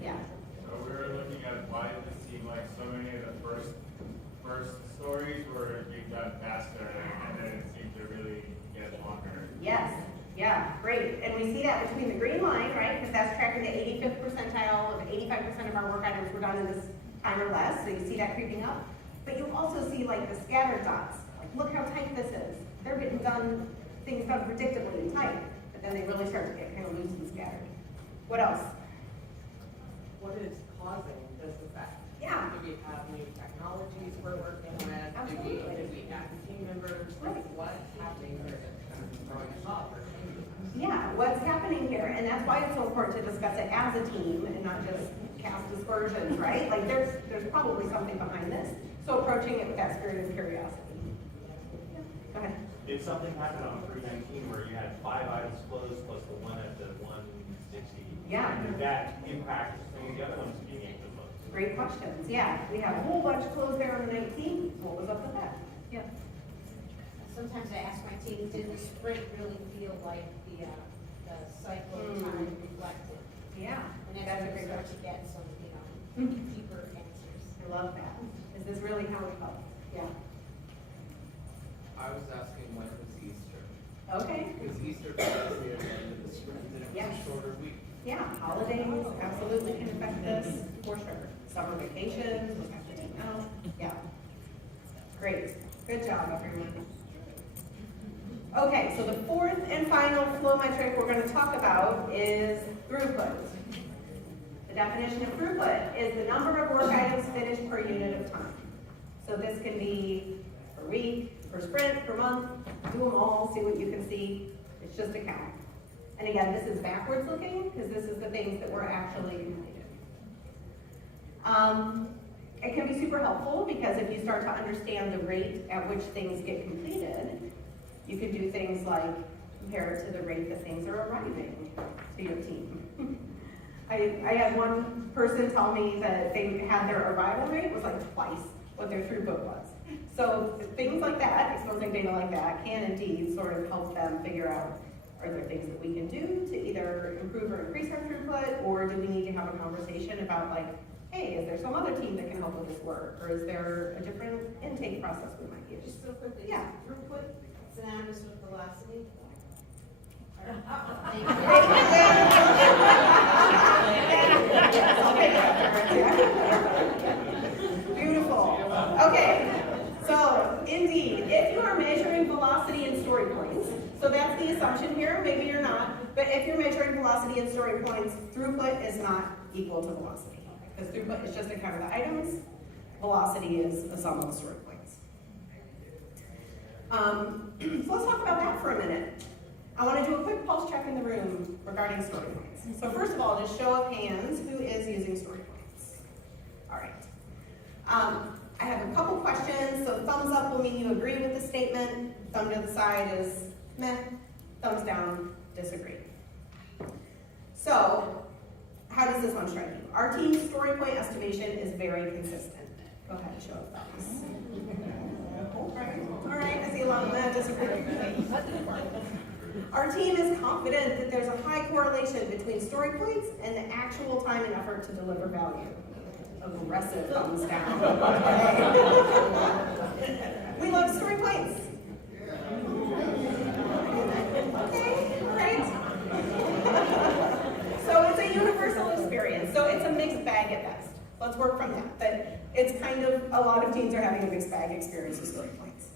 Yeah. So we were looking at why did it seem like so many of the first stories were being done faster, and then it seemed to really get longer. Yes, yeah, great. And we see that between the green line, right? Because that's tracking the 85th percentile of 85% of our work items were done in this time or less. So you see that creeping up. But you also see like the scattered dots. Like, look how tight this is. They're getting things done predictably and tight. But then they really start to get kind of loose and scattered. What else? What is causing this effect? Yeah. Do we have new technologies we're working with? Absolutely. Do we add team members? Like, what's happening here that's kind of throwing us off or changing us? Yeah, what's happening here? And that's why it's so important to discuss it as a team and not just cast aspersions, right? Like there's probably something behind this. So approaching it with that spirit of curiosity. Go ahead. Did something happen on 319 where you had 5 items closed plus the one at the 160? Yeah. And did that impact some of the other ones being able to close? Great questions. Yeah, we have a whole bunch closed there on the 19th. What was up with that? Yeah. Sometimes I ask my team, did the sprint really feel like the cycle time reflected? Yeah. And That's that's a when great we start to question. get some, deeper answers. I love that. Is this really how it felt? Yeah. I was asking when was Easter? Okay. Because Easter falls near the end of the sprint, and it's Yes. a shorter week. Yeah, holidays absolutely can affect this for sure. Summer vacations, we'll have to take out. Yeah. Great. Good job, everyone. Okay, so the fourth and final flow metric we're going to talk about is throughput. The definition of throughput is the number of work items finished per unit of time. So this can be per week, per sprint, per month. Do them all, see what you can see. It's just a count. And again, this is backwards looking because this is the things that were actually completed. It can be super helpful because if you start to understand the rate at which things get completed, you can do things like compare it to the rate that things are arriving to your team. I had one person tell me that they had their arrival rate was like twice what their throughput was. So things like that, exposing data like that, can indeed sort of help them figure out, are there things that we can do to either improve or increase our throughput, or do we need to have a conversation about like, hey, is there some other team that can help with this work, or is there a different intake process we might use? Just real quickly, Yeah. throughput synonymous with velocity? Beautiful. Okay, so indeed, if you are measuring velocity in story points, so that's the assumption here, maybe you're not, but if you're measuring velocity in story points, throughput is not equal to velocity. Because throughput is just a count of the items, velocity is a sum of the story points. So let's talk about that for a minute. I want to do a quick pulse check in the room regarding story points. So first of all, just show of hands, who is using story points? All right. I have a couple questions, so thumbs up will mean you agree with the statement, thumb to the side is meh, thumbs down, disagree. So, how does this one strike you? Our team's story point estimation is very consistent. Go ahead, show of thumbs. All right, I see a lot of that disagree. Our team is confident that there's a high correlation between story points and the actual time and effort to deliver value. Aggressive thumbs down. We love story points. Okay, all right. So it's a universal experience. So it's a mixed bag at best. Let's work from that. But it's kind of, a lot of teams are having a mixed bag experience with story points.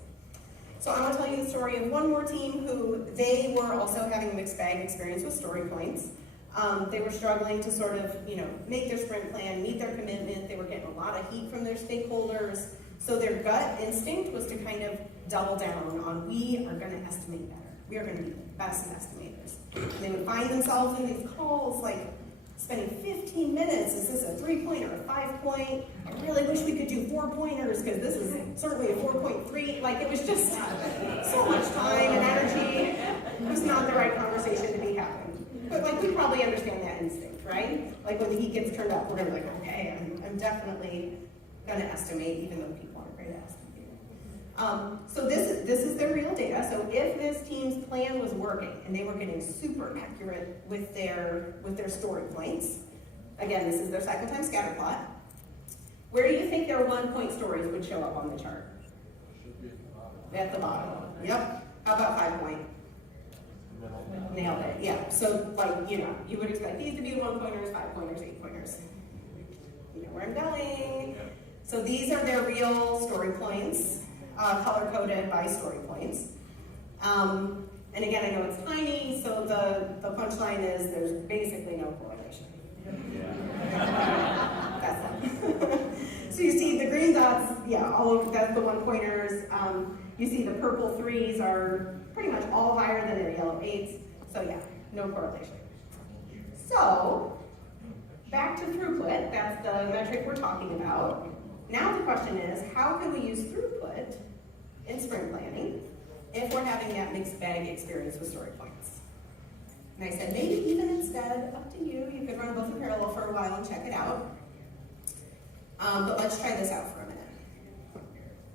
So I want to tell you the story of one more team who they were also having a mixed bag experience with story points. They were struggling to sort of, make their sprint plan, meet their commitment. They were getting a lot of heat from their stakeholders. So their gut instinct was to kind of double down on, we are going to estimate better. We are going to be the best estimators. And they would find themselves in these calls like spending 15 minutes. Is this a 3-point or a 5-point? I really wish we could do 4-pointers because this is certainly a 4.3. Like it was just so much time and energy. It was not the right conversation to be having. But like we probably understand that instinct, right? Like when the heat gets turned up, we're gonna be like, okay, I'm definitely gonna estimate, even though people aren't great at estimating. So this is their real data. So if this team's plan was working and they were getting super accurate with their story points, again, this is their cycle time scatter plot. Where do you think their 1-point stories would show up on the chart? Should be At the bottom. Yep. How about 5-point? Nailed it. Yeah. So like, you would expect these to be 1-pointers, 5-pointers, 8-pointers. You know where I'm going. So these are their real story points, color-coded by story points. And again, I know it's tiny, so the punchline is there's basically no correlation. That's it. So you see the green dots, that's the 1-pointers. You see the purple 3s are pretty much all higher than their yellow 8s. So yeah, no correlation. So, back to throughput, that's the metric we're talking about. Now the question is, how can we use throughput in sprint planning if we're having that mixed bag experience with story points? And I said, maybe even instead, up to you. You could run both in parallel for a while and check it out. But let's try this out for a minute.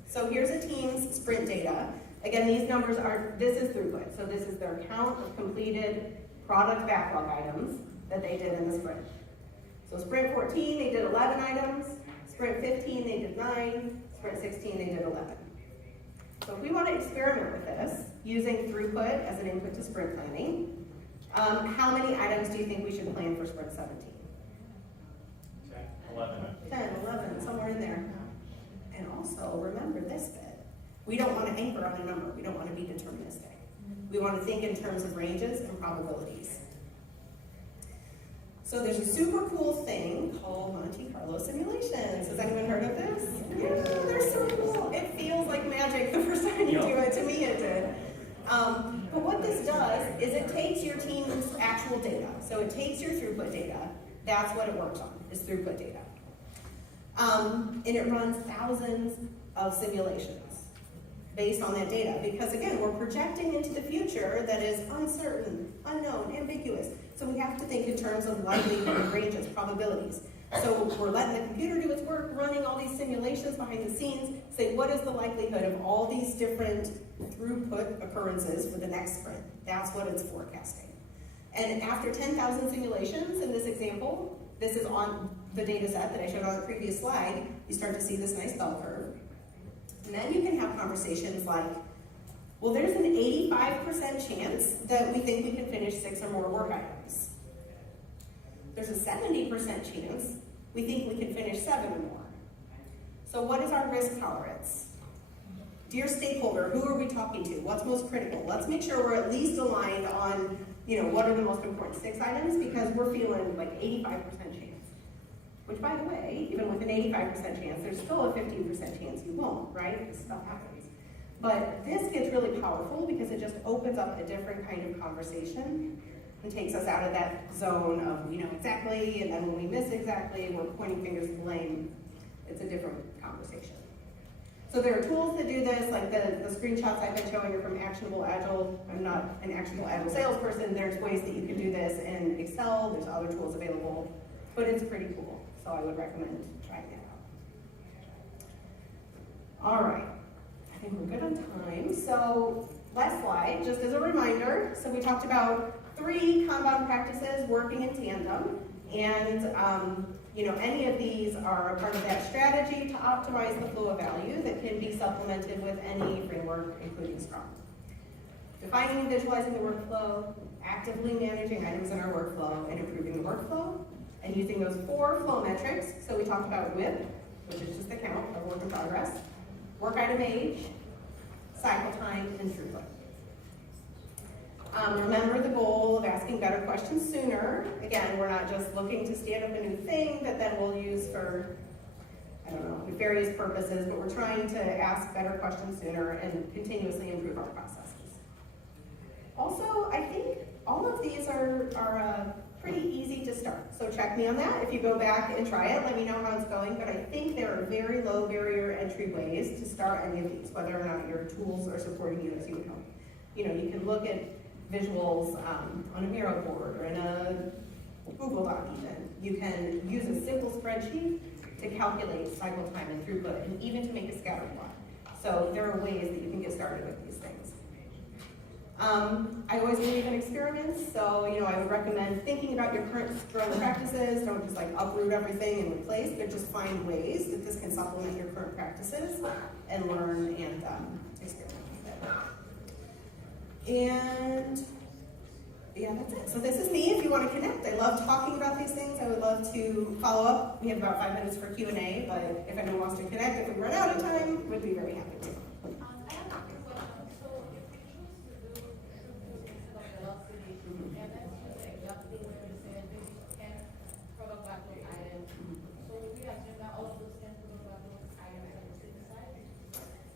So here's a team's sprint data. Again, these numbers this is throughput. So this is their count of completed product backlog items that they did in the sprint. So sprint 14, they did 11 items. Sprint 15, they did 9. Sprint 16, they did 11. So if we want to experiment with this, using throughput as an input to sprint planning, how many items do you think we should plan for sprint 17? 10, 11, somewhere in there. And also, remember this bit. We don't want to anchor on a number. We don't want to be deterministic. We want to think in terms of ranges and probabilities. So there's a super cool thing called Monte Carlo simulations. Has anyone heard of this? Yeah, they're so cool. It feels like magic the first time you do it. To me, it did. But what this does is it takes your team's actual data. So it takes your throughput data. That's what it works on, is throughput data. And it runs thousands of simulations based on that data. Because again, we're projecting into the future that is uncertain, unknown, ambiguous. So we have to think in terms of likelihood, ranges, probabilities. So we're letting the computer do its work, running all these simulations behind the scenes, say what is the likelihood of all these different throughput occurrences for the next sprint. That's what it's forecasting. And after 10,000 simulations in this example, this is on the data set that I showed on the previous slide, you start to see this nice bell curve. And then you can have conversations like, well, there's an 85% chance that we think we can finish 6 or more work items. There's a 70% chance we think we can finish 7 or more. So what is our risk tolerance? Dear stakeholder, who are we talking to? What's most critical? Let's make sure we're at least aligned on, what are the most important 6 items, because we're feeling like 85% chance. Which, by the way, even with an 85% chance, there's still a 15% chance you won't, right? This stuff happens. But this gets really powerful because it just opens up a different kind of conversation and takes us out of that zone of we know exactly, and then when we miss exactly, we're pointing fingers of blame. It's a different conversation. So there are tools that do this, like the screenshots I've been showing are from Actionable Agile. I'm not an Actionable Agile salesperson. There's ways that you can do this in Excel. There's other tools available, but it's pretty cool. So I would recommend trying it out. All right, I think we're good on time. So last slide, just as a reminder. So we talked about 3 Kanban practices working in tandem, and any of these are a part of that strategy to optimize the flow of value that can be supplemented with any framework, including Scrum. Defining and visualizing the workflow, actively managing items in our workflow, and improving the workflow, and using those 4 flow metrics. So we talked about WIP, which is just the count of work in progress, work item age, cycle time, and throughput. Remember the goal of asking better questions sooner. Again, we're not just looking to stand up a new thing that then we'll use for, various purposes, but we're trying to ask better questions sooner and continuously improve our processes. Also, I think all of these are pretty easy to start. So check me on that. If you go back and try it, let me know how it's going. But I think there are very low barrier entry ways to start any of these, whether or not your tools are supporting you as you would hope. You can look at visuals on a Miro board or in a Google Doc even. You can use a simple spreadsheet to calculate cycle time and throughput, and even to make a scatter plot. So there are ways that you can get started with these things. I always believe in experiments, so I would recommend thinking about your current Scrum practices. Don't just like uproot everything and replace, but just find ways that this can supplement your current practices and learn and experiment with it. And yeah, that's it. So this is me. If you want to connect, I love talking about these things. I would love to follow up. We have about 5 minutes for Q&A, but if anyone wants to connect, if we run out of time, we'd be very happy to. I have a quick question. So if we choose to do instead of velocity, and then choose exactly where we say maybe 10 product backlog items, so we assume that all of those 10 product backlog items are the same size?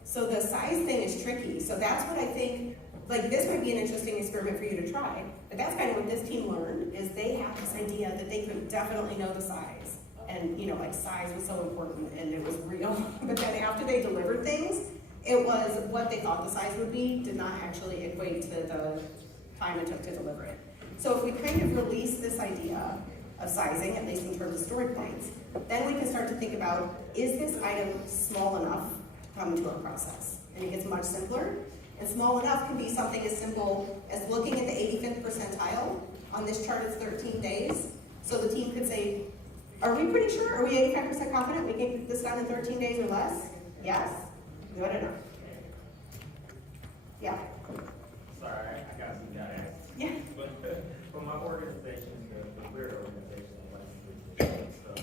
So the size thing is tricky. So that's what I think, like this might be an interesting experiment for you to try. But that's kind of what this team learned, is they have this idea that they could definitely know the size. And like size was so important and it was real. But then after they delivered things, it was what they thought the size would be did not actually equate to the time it took to deliver it. So if we kind of release this idea of sizing, at least in terms of story points, then we can start to think about, is this item small enough to come into our process? And it gets much simpler. And small enough can be something as simple as looking at the 85th percentile. On this chart, it's 13 days. So the team could say, are we pretty sure? Are we 85% confident we can get this done in 13 days or less? Yes? Good enough. Yeah? Sorry, I got some guys. Yeah. But for my organization, the weird organization, like stuff,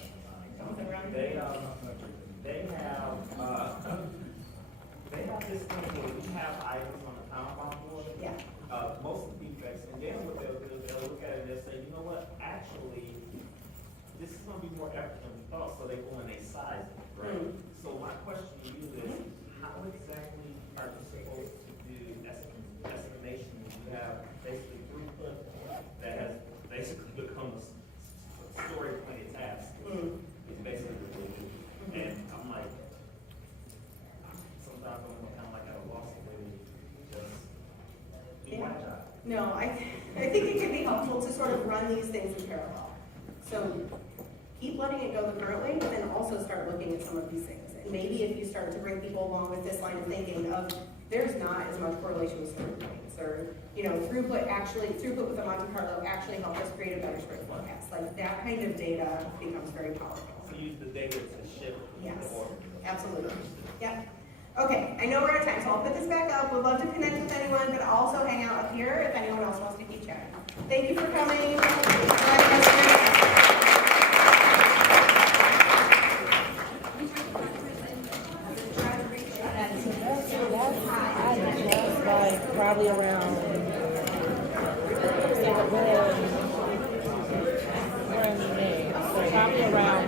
they have this thing where we have items on the Kanban board. Yeah. Most of the defects, and then what they'll do is they'll look at it and they'll say, you know what, actually, this is gonna be more effort than we thought, so they go and they size it, right? So my question to you is, how exactly are you supposed to do estimation when you have basically throughput that has basically become a story pointed task? It's basically what they do. And I'm like, sometimes I'm kind of like at a loss of way to just do my job. No, I think it can be helpful to sort of run these things in parallel. So keep letting it go the current way, but then also start looking at some of these things. And maybe if you start to bring people along with this line of thinking of, there's not as much correlation with story points, or throughput with the Monte Carlo actually helped us create a better sprint forecast. Like that kind of data becomes very powerful. So use the data to shift Yes, the order. absolutely. Yep. Okay, I know we're out of time, so I'll put this back up. Would love to connect with anyone, but also hang out up here if anyone else wants to keep chatting. Thank you for coming. Probably around, we're in May, so probably around